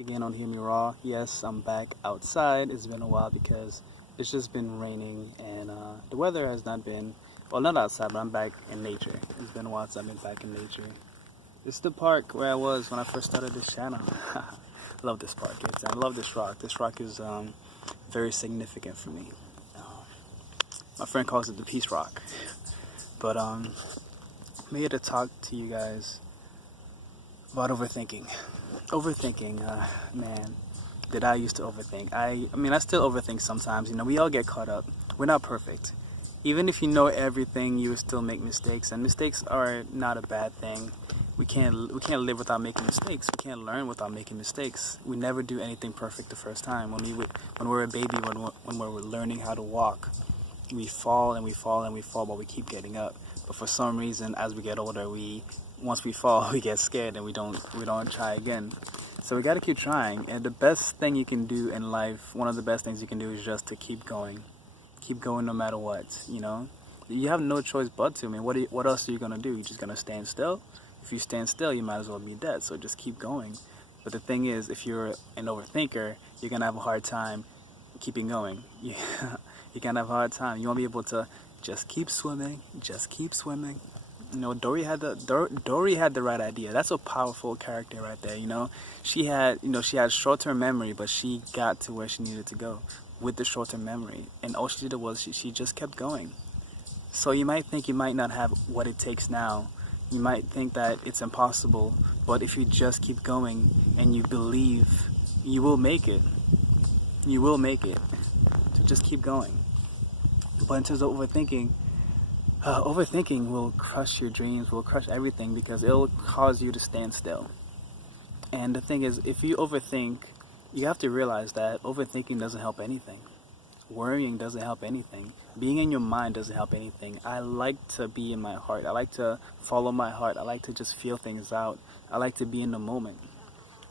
Again on Hear Me Raw. Yes, I'm back outside. It's been a while because it's just been raining and the weather has not been, well, not outside, but I'm back in nature. It's been a while since I've been back in nature. This is the park where I was when I first started this channel. Love this park. I love this rock. This rock is very significant for me. My friend calls it the Peace Rock. But I'm here to talk to you guys about overthinking. Overthinking, man, did I used to overthink. I mean, I still overthink sometimes. You know, we all get caught up. We're not perfect. Even if you know everything, you will still make mistakes, and mistakes are not a bad thing. We can't live without making mistakes. We can't learn without making mistakes. We never do anything perfect the first time. When we're a baby, when we're learning how to walk, we fall and we fall and we fall, but we keep getting up. But for some reason, as we get older, once we fall, we get scared and we don't try again. So we got to keep trying. And the best thing you can do in life, one of the best things you can do, is just to keep going. Keep going no matter what. You know, you have no choice but to. I mean, what else are you gonna do? You're just gonna stand still? If you stand still, you might as well be dead. So just keep going. But the thing is, if you're an overthinker, you're gonna have a hard time keeping going. You're gonna have a hard time. You won't be able to just keep swimming. Just keep swimming. You know, Dory had the right idea. That's a powerful character right there. You know, she had short-term memory, but she got to where she needed to go with the short-term memory, and all she did was she just kept going. So you might think you might not have what it takes now. You might think that it's impossible, but if you just keep going and you believe, you will make it. You will make it. So just keep going. But in terms of overthinking, overthinking will crush your dreams, will crush everything, because it'll cause you to stand still. And the thing is, if you overthink, you have to realize that overthinking doesn't help anything. Worrying doesn't help anything. Being in your mind doesn't help anything. I like to be in my heart. I like to follow my heart. I like to just feel things out. I like to be in the moment.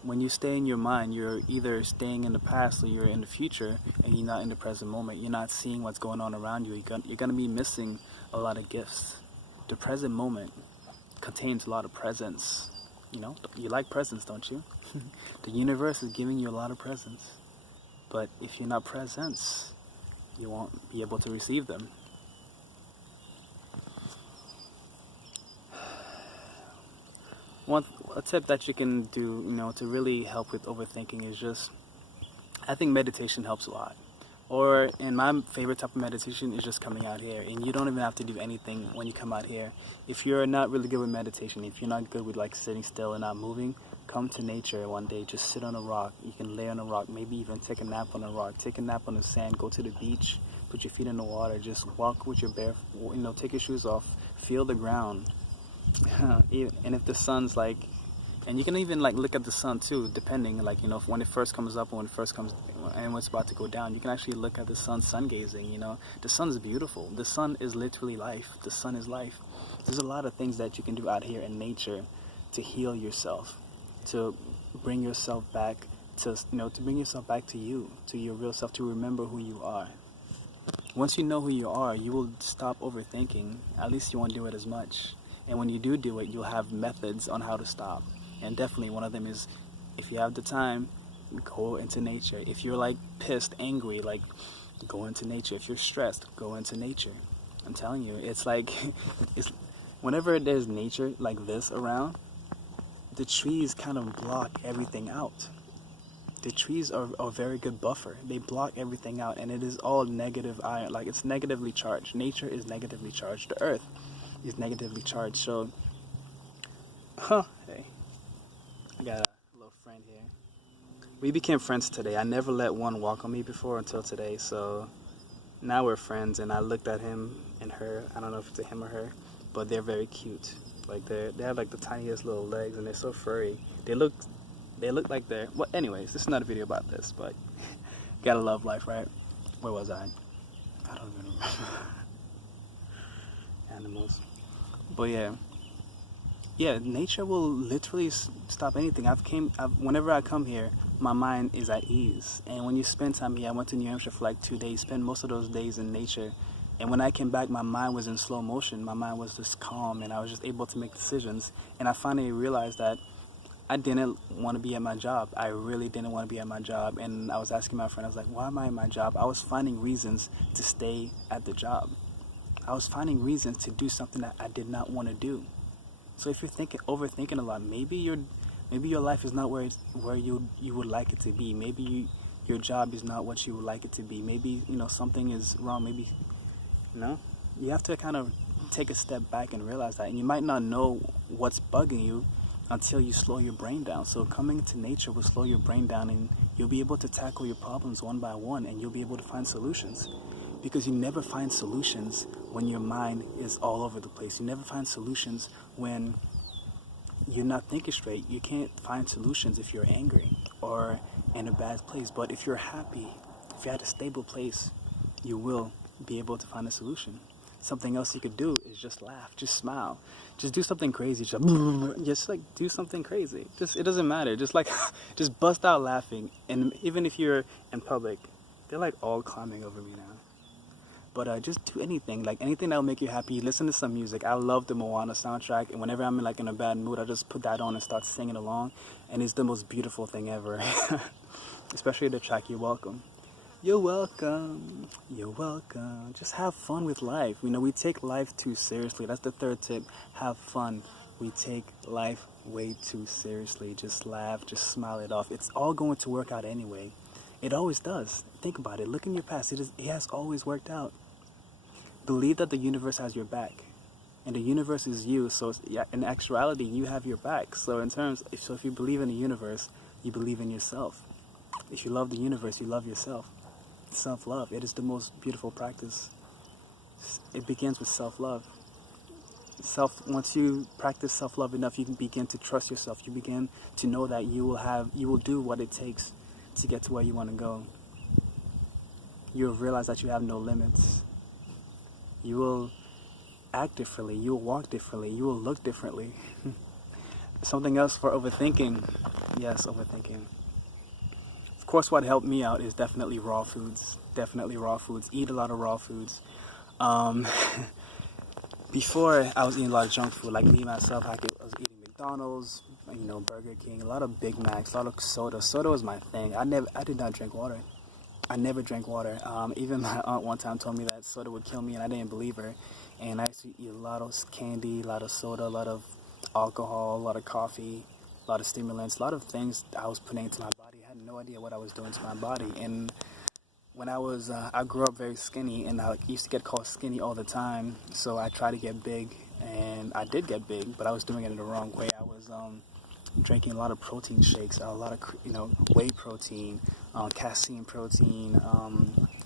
When you stay in your mind, you're either staying in the past or you're in the future, and you're not in the present moment. You're not seeing what's going on around you. You're going to be missing a lot of gifts. The present moment contains a lot of presents. You know, you like presents, don't you? The universe is giving you a lot of presents. But if you're not present, you won't be able to receive them. A tip that you can do, you know, to really help with overthinking is just, I think meditation helps a lot. Or, and my favorite type of meditation is just coming out here. And you don't even have to do anything when you come out here. If you're not really good with meditation, if you're not good with like sitting still and not moving, come to nature one day. Just sit on a rock. You can lay on a rock. Maybe even take a nap on a rock. Take a nap on the sand. Go to the beach. Put your feet in the water. Just walk with your bare, you know, take your shoes off. Feel the ground. And if the sun's like, and you can even like look at the sun too, depending, like, you know, when it first comes up and when it first comes and when it's about to go down, you can actually look at the sun gazing. You know, the sun's beautiful. The sun is literally life. The sun is life. There's a lot of things that you can do out here in nature to heal yourself, to bring yourself back to, you know, to bring yourself back to you, to your real self, to remember who you are. Once you know who you are, you will stop overthinking. At least you won't do it as much. And when you do it, you'll have methods on how to stop. And definitely one of them is, if you have the time, go into nature. If you're like pissed, angry, like, go into nature. If you're stressed, go into nature. I'm telling you, it's like, whenever there's nature like this around, the trees kind of block everything out. The trees are a very good buffer. They block everything out, and it is all negative ion. Like, it's negatively charged. Nature is negatively charged. The earth is negatively charged. So, hey, I got a little friend here. We became friends today. I never let one walk on me before until today. So now we're friends, and I looked at him and her. I don't know if it's a him or her, but they're very cute. Like, they have like the tiniest little legs, and they're so furry. They look like they're, well, anyways, this is not a video about this, but gotta love life, right? Where was I don't even remember. Animals. But yeah, nature will literally stop anything. Whenever I come here, my mind is at ease. And when you spend time here, I went to New Hampshire for like 2 days, spent most of those days in nature. And when I came back, my mind was in slow motion. My mind was just calm, and I was just able to make decisions. And I finally realized that I didn't want to be at my job. I really didn't want to be at my job. And I was asking my friend, I was like, why am I at my job? I was finding reasons to stay at the job. I was finding reasons to do something that I did not want to do. So if you're overthinking a lot, maybe your life is not where you would like it to be. Maybe your job is not what you would like it to be. Maybe, something is wrong. Maybe, you have to kind of take a step back and realize that. And you might not know what's bugging you until you slow your brain down. So coming to nature will slow your brain down, and you'll be able to tackle your problems one by one, and you'll be able to find solutions. Because you never find solutions when your mind is all over the place. You never find solutions when you're not thinking straight. You can't find solutions if you're angry or in a bad place. But if you're happy, if you're at a stable place, you will be able to find a solution. Something else you could do is just laugh, just smile, just do something crazy, just like do something crazy. It doesn't matter. Just bust out laughing. And even if you're in public, they're like all climbing over me now. But just do anything, like anything that'll make you happy. Listen to some music. I love the Moana soundtrack, and whenever I'm in a bad mood, I just put that on and start singing along, and it's the most beautiful thing ever. Especially the track "You're Welcome." You're welcome. You're welcome. Just have fun with life. We take life too seriously. That's the third tip. Have fun. We take life way too seriously. Just laugh. Just smile it off. It's all going to work out anyway. It always does. Think about it. Look in your past. It has always worked out. Believe that the universe has your back, and the universe is you. So in actuality, you have your back. So if you believe in the universe, you believe in yourself. If you love the universe, you love yourself. Self-love. It is the most beautiful practice. It begins with self-love. Once you practice self-love enough, you can begin to trust yourself. You begin to know that you will do what it takes to get to where you want to go. You'll realize that you have no limits. You will act differently. You will walk differently. You will look differently. Something else for overthinking. Yes, overthinking. Of course, what helped me out is definitely raw foods. Definitely raw foods. Eat a lot of raw foods. Before, I was eating a lot of junk food. Like me, myself, I was eating McDonald's, Burger King, a lot of Big Macs, a lot of soda. Soda was my thing. I did not drink water. I never drank water. Even my aunt one time told me that soda would kill me, and I didn't believe her. And I used to eat a lot of candy, a lot of soda, a lot of alcohol, a lot of coffee, a lot of stimulants, a lot of things I was putting into my body. I had no idea what I was doing to my body. And when I grew up very skinny, and I used to get called skinny all the time. So I tried to get big, and I did get big, but I was doing it in the wrong way. I was drinking a lot of protein shakes, a lot of whey protein, casein protein,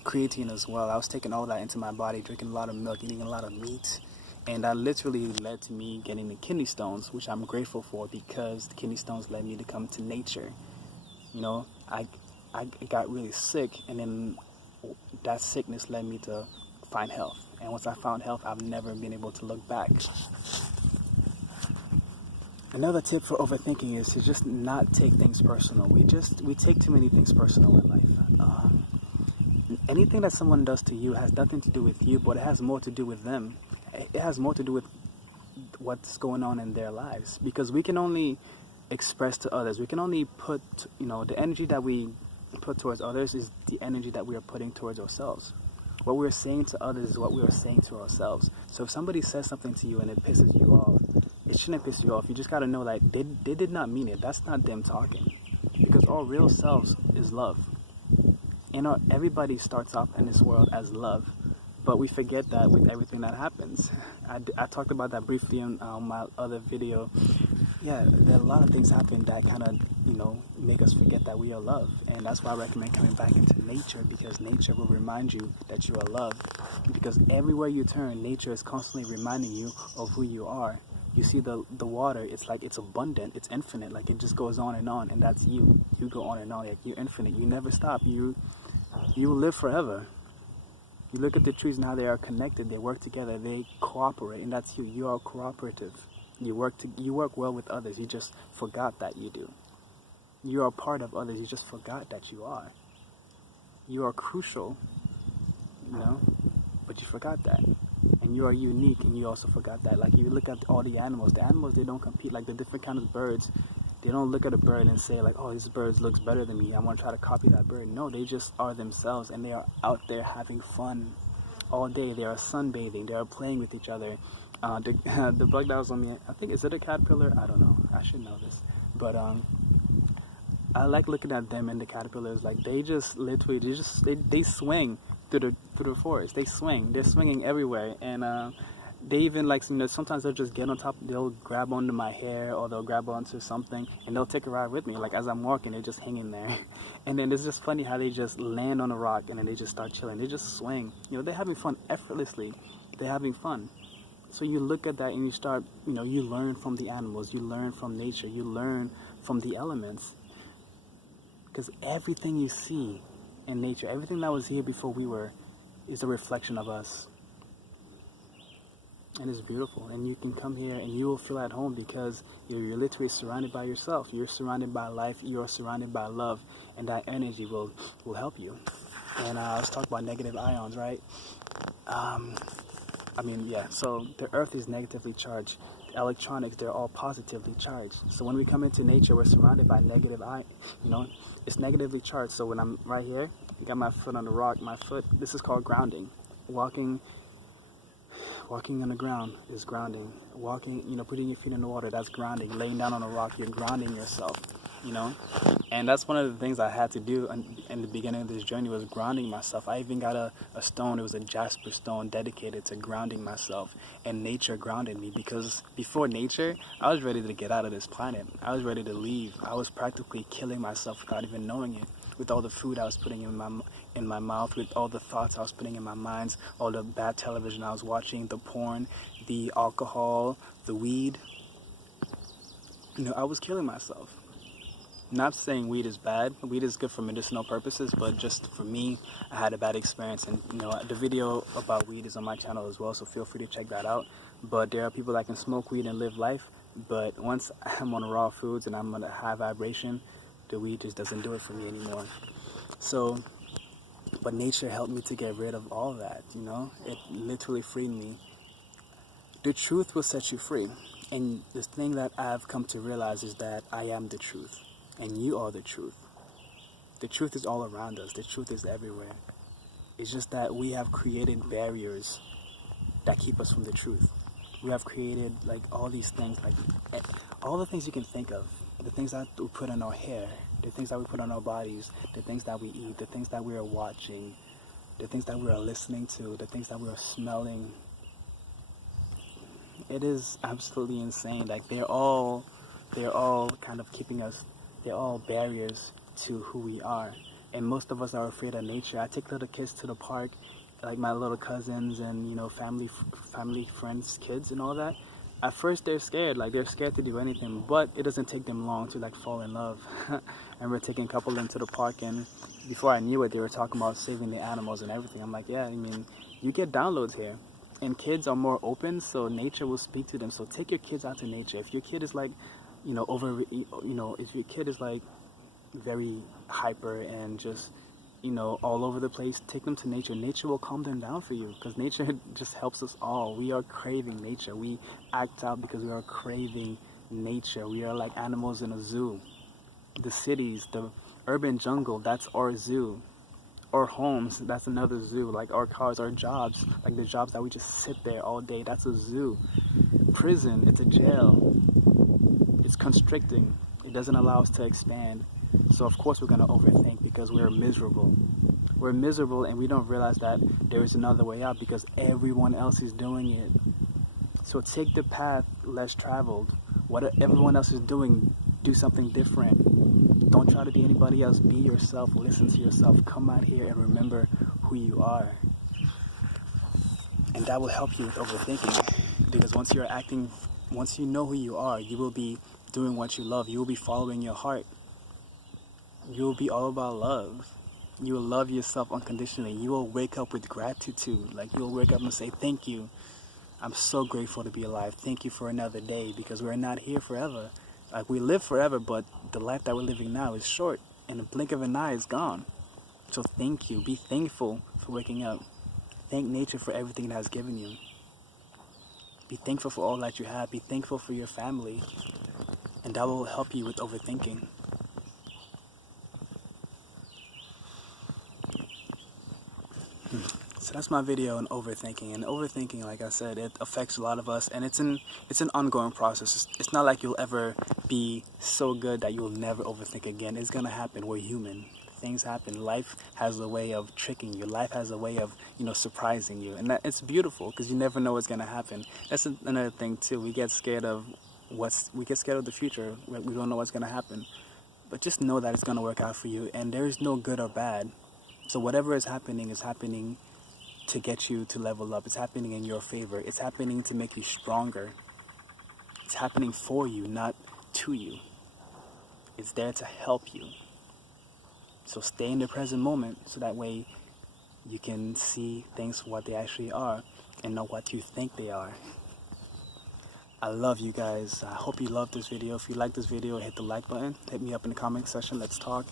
creatine as well. I was taking all that into my body, drinking a lot of milk, eating a lot of meat, and that literally led to me getting the kidney stones, which I'm grateful for, because the kidney stones led me to come to nature. I got really sick, and then that sickness led me to find health. And once I found health, I've never been able to look back. Another tip for overthinking is to just not take things personal. We take too many things personal in life. Anything that someone does to you has nothing to do with you, but it has more to do with them. It has more to do with what's going on in their lives. Because we can only express to others. We can only put, the energy that we put towards others is the energy that we are putting towards ourselves. What we're saying to others is what we are saying to ourselves. So if somebody says something to you and it pisses you off, it shouldn't piss you off. You just got to know that they did not mean it. That's not them talking. Because our real selves is love. Everybody starts off in this world as love. But we forget that with everything that happens. I talked about that briefly in my other video. Yeah, there are a lot of things happen that kind of, make us forget that we are love. And that's why I recommend coming back into nature, because nature will remind you that you are loved. Because everywhere you turn, nature is constantly reminding you of who you are. You see the water, it's abundant, it's infinite, like it just goes on, and that's you. You go on and on, like you're infinite, you never stop, you will live forever. You look at the trees and how they are connected, they work together, they cooperate, and that's you. You are cooperative. You work well with others, you just forgot that you do. You are part of others, you just forgot that you are. You are crucial, but you forgot that. And you are unique, and you also forgot that. Like, you look at all the animals, they don't compete. Like, the different kinds of birds, They don't look at a bird and say like, oh, this bird looks better than me, I'm gonna try to copy that bird. No, they just are themselves, and they are out there having fun all day. They are sunbathing, they are playing with each other. The bug that was on me, I think, is it a caterpillar? I don't know, I should know this. But I like looking at them and the caterpillars. Like, they just literally, they swing through the forest. They swing, they're swinging everywhere. And they even, like, you know, sometimes they'll just get on top, they'll grab onto my hair, or they'll grab onto something, and they'll take a ride with me. Like, as I'm walking, they're just hanging there. And then it's just funny how they just land on a rock, and then they just start chilling. They just swing. You know, they're having fun effortlessly. They're having fun. So you look at that and you start, you know, you learn from the animals, you learn from nature, you learn from the elements. Because everything you see in nature, everything that was here before we were, is a reflection of us. And it's beautiful. And you can come here and you will feel at home, because you're literally surrounded by yourself. You're surrounded by life. You're surrounded by love. And that energy will help you. And let's talk about negative ions, right? So the earth is negatively charged. The electronics, they're all positively charged. So when we come into nature, we're surrounded by negative ion. You know, it's negatively charged. So when I'm right here, I got my foot on the rock, this is called grounding. Walking on the ground is grounding. Walking, you know, putting your feet in the water, that's grounding. Laying down on a rock, you're grounding yourself, you know. And that's one of the things I had to do in the beginning of this journey, was grounding myself. I even got a stone. It was a jasper stone dedicated to grounding myself. And nature grounded me, because before nature, I was ready to get out of this planet. I was ready to leave. I was practically killing myself without even knowing it. With all the food I was putting in my mouth, with all the thoughts I was putting in my mind, all the bad television I was watching, the porn, the alcohol, the weed. You know, I was killing myself. Not saying weed is bad. Weed is good for medicinal purposes, but just for me, I had a bad experience. And, you know, the video about weed is on my channel as well, so feel free to check that out. But there are people that can smoke weed and live life. But once I'm on raw foods and I'm on a high vibration, the weed just doesn't do it for me anymore. So, but nature helped me to get rid of all that, you know? It literally freed me. The truth will set you free. And the thing that I've come to realize is that I am the truth. And you are the truth. The truth is all around us. The truth is everywhere. It's just that we have created barriers that keep us from the truth. We have created, like, all these things, like all the things you can think of. The things that we put on our hair, the things that we put on our bodies, the things that we eat, the things that we are watching, the things that we are listening to, the things that we are smelling. It is absolutely insane. Like, they're all kind of keeping us, they're all barriers to who we are. And most of us are afraid of nature. I take little kids to the park, like my little cousins and, you know, family, friends, kids and all that. At first they're scared, like they're scared to do anything, but it doesn't take them long to like fall in love. And we're taking a couple of them to the park, and before I knew it, they were talking about saving the animals and everything. I'm like, yeah, I mean, you get downloads here. And kids are more open, so nature will speak to them. So take your kids out to nature. If your kid is like, you know, if your kid is like very hyper and just, you know, all over the place, take them to nature. Nature will calm them down for you, because nature just helps us all. We are craving nature. We act out because we are craving nature. We are like animals in a zoo. The cities, the urban jungle, that's our zoo. Our homes, that's another zoo. Like our cars, our jobs, like the jobs that we just sit there all day, that's a zoo. Prison, it's a jail. It's constricting. It doesn't allow us to expand. So of course we're going to overthink, because we're miserable. We're miserable, and we don't realize that there is another way out, because everyone else is doing it. So take the path less traveled. What everyone else is doing, do something different. Don't try to be anybody else. Be yourself. Listen to yourself. Come out here and remember who you are. And that will help you with overthinking. Because once you know who you are, you will be doing what you love. You will be following your heart. You will be all about love. You will love yourself unconditionally. You will wake up with gratitude. Like, you will wake up and say, thank you. I'm so grateful to be alive. Thank you for another day, because we're not here forever. Like, we live forever, but the life that we're living now is short. In a blink of an eye, it's gone. So thank you. Be thankful for waking up. Thank nature for everything it has given you. Be thankful for all that you have. Be thankful for your family. and that will help you with overthinking. So that's my video on overthinking. And overthinking, like I said, it affects a lot of us, and it's an ongoing process. It's not like you'll ever be so good that you'll never overthink again. It's gonna happen. We're human. Things happen. Life has a way of tricking you. Life has a way of, surprising you, and it's beautiful because you never know what's gonna happen. That's another thing too. We get scared of the future. We don't know what's gonna happen, but just know that it's gonna work out for you, and there is no good or bad. So whatever is happening to get you to level up. It's happening in your favor. It's happening to make you stronger. It's happening for you, not to you. It's there to help you. So stay in the present moment so that way you can see things for what they actually are and not what you think they are. I love you guys. I hope you loved this video. If you like this video, hit the like button. Hit me up in the comment section. Let's talk.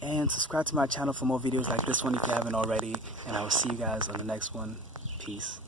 And subscribe to my channel for more videos like this one if you haven't already. And I will see you guys on the next one. Peace.